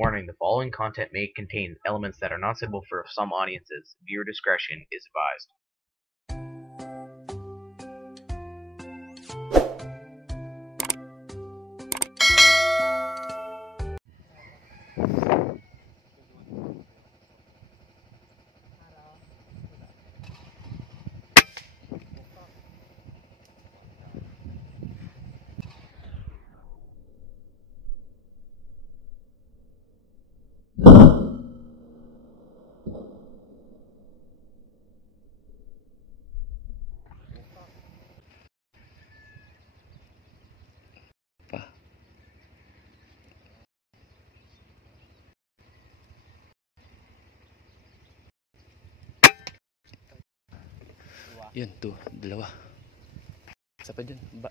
Warning: the following content may contain elements that are not suitable for some audiences. Viewer discretion is advised. Yun, to, dalawa. Isa pa dyan, ba?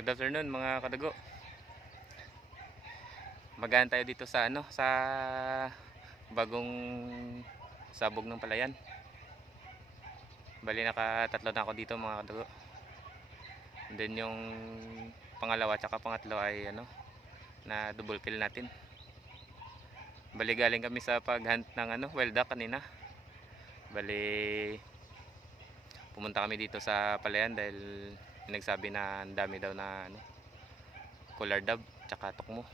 Good afternoon mga kadago. Magaan tayo dito sa sa bagong sabog ng palayan. Bali nakatatlo na ako dito mga kadago. And then yung pangalawa at pangatlo ay na double kill natin. Bali galing kami sa paghunt ng wild duck kanina. Bali pumunta kami dito sa palayan dahil nagsabi na ang dami daw na collar dove tsaka tukmo.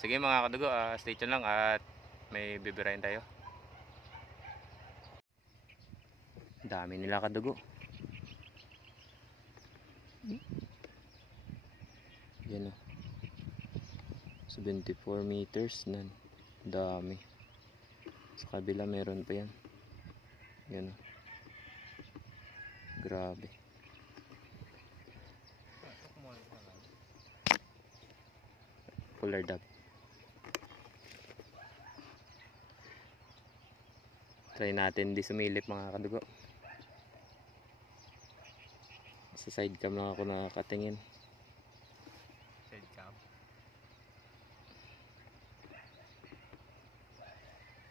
Sige mga kadugo, stay tuned lang at may bibirahin tayo. Dami nila kadugo. Yan o. 74 meters na. Dami. Sa kabila meron pa yan. Yan o. Grabe. Collar dove. Try natin di sumilip mga kadugo. Sa side cam lang ako nakakatingin. Side cam.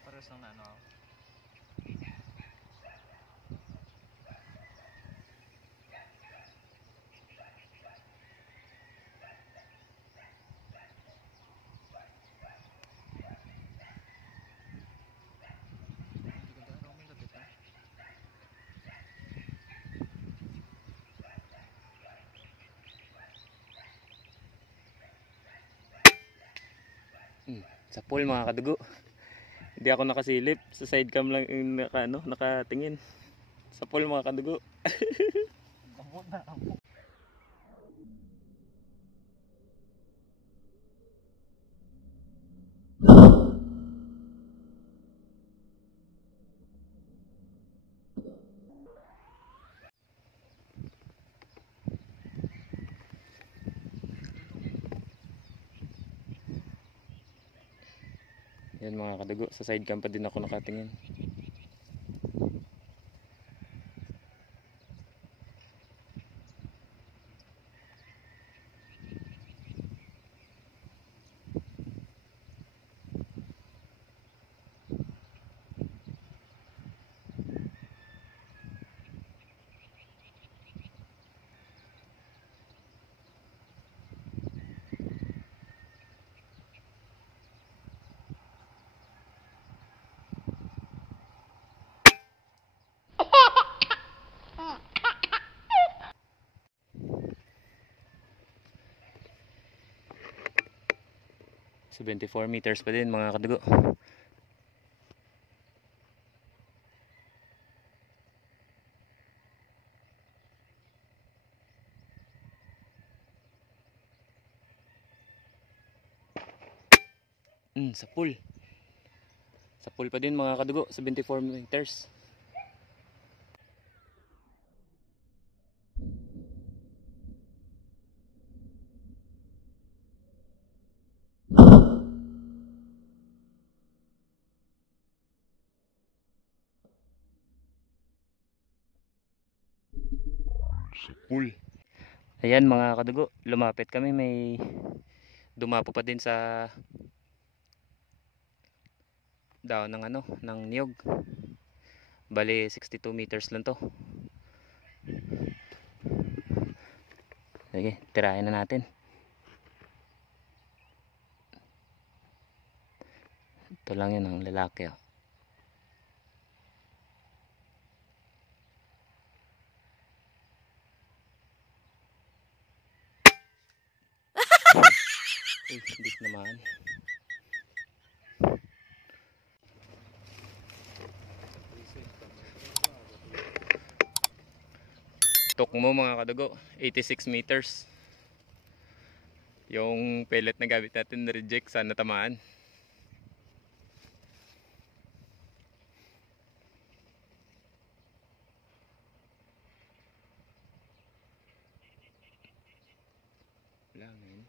Pares lang na ako. Sa pool mga kadugo. Hindi ako nakasilip, sa side cam lang yung nakatingin. Sa pool mga kadugo. Yan mga kadugo, sa side cam pa din ako nakatingin. So 24 meters pa din mga kadugo. Sa pool. Sa pool pa din mga kadugo, 74 meters. Sa pool. Ayan mga kadugo, lumapit kami, may dumapo pa din sa daon ng ano, ng niyog. Bali 62 meters lang to. Sige, tirahin na natin. Ito lang yun ang lalaki, oh. Ay, hindi naman. Tok mo mga kadugo, 86 meters. Yung pellet na gamit natin na-reject, sana tamaan. Wala man.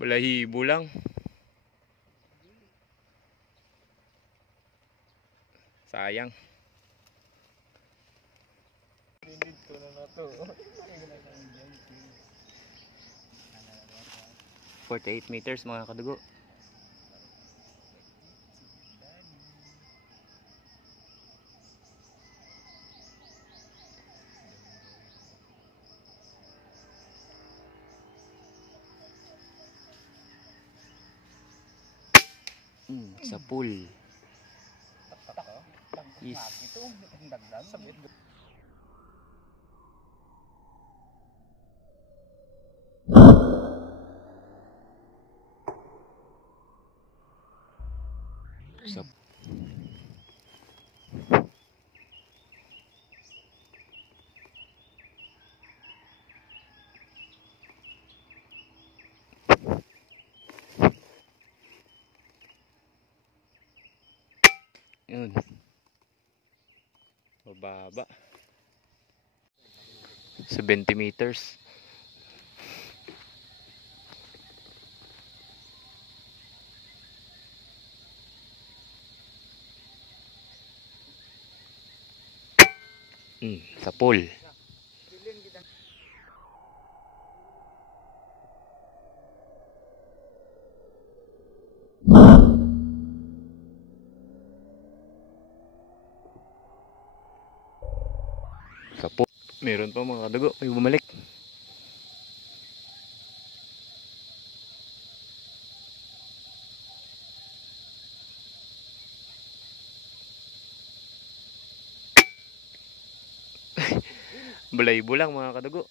Balahibo lang. Sayang. Dito na na to. 48 meters mga kadugo. Sa pool. Yes. Sa yun. Mababa. 70 meters. Sa pool. Sa pool. Meron pa mga kadugo, may bumalik. Balaybo lang mga kadugo.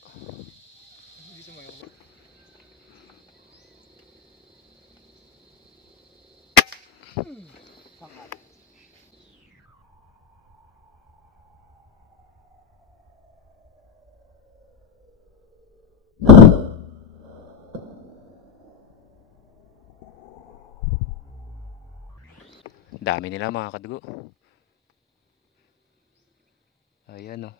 Dami nila mga kadugo. Ayan, oh.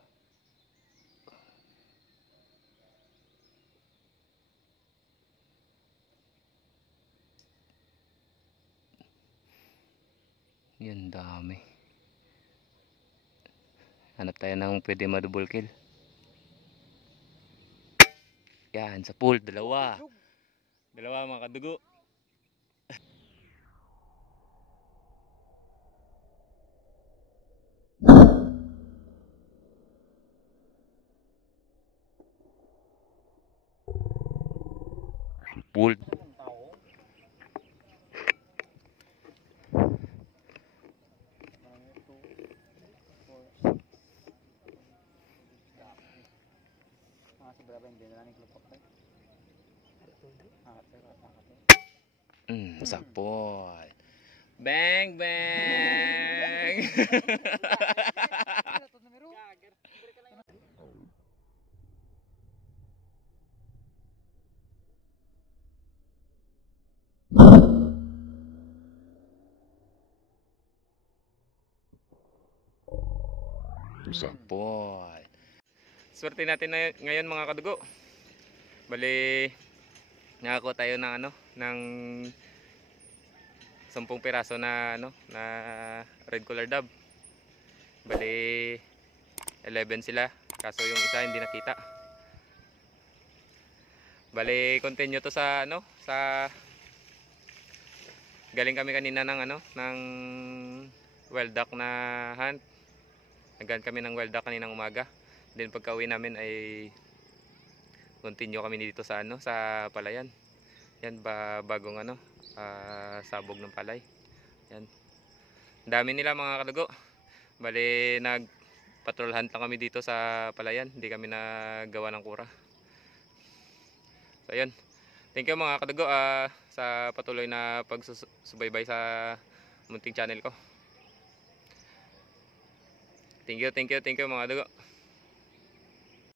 Yan, dami. Hanap tayo ng pwede ma-double kill. Yan, sa pool, dalawa. Dalawa mga kadugo. Pool. Sa pool. Bang bang. Sa pool. Swerte natin na ngayon mga kadugo. Bali Nakakuha tayo ng ano, ng 10 piraso na ano, na red collar dove. Bali 11 sila, kaso yung isa hindi nakita. Bali continue to sa ano, sa galing kami kanina ng ano, ng wild duck na hunt. Naghunt kami ng wild duck kaninang umaga. Then pagka-uwi namin ay continue kami dito sa ano, sa palayan. Yan bagong ano, sabog ng palay. Yan. Ang dami nila mga kadugo. Bali nag-patrol hunt lang kami dito sa palayan. Hindi kami nagawa ng kura. So ayun. Thank you mga kadugo sa patuloy na pagsubaybay sa munting channel ko. Thank you mga kadugo.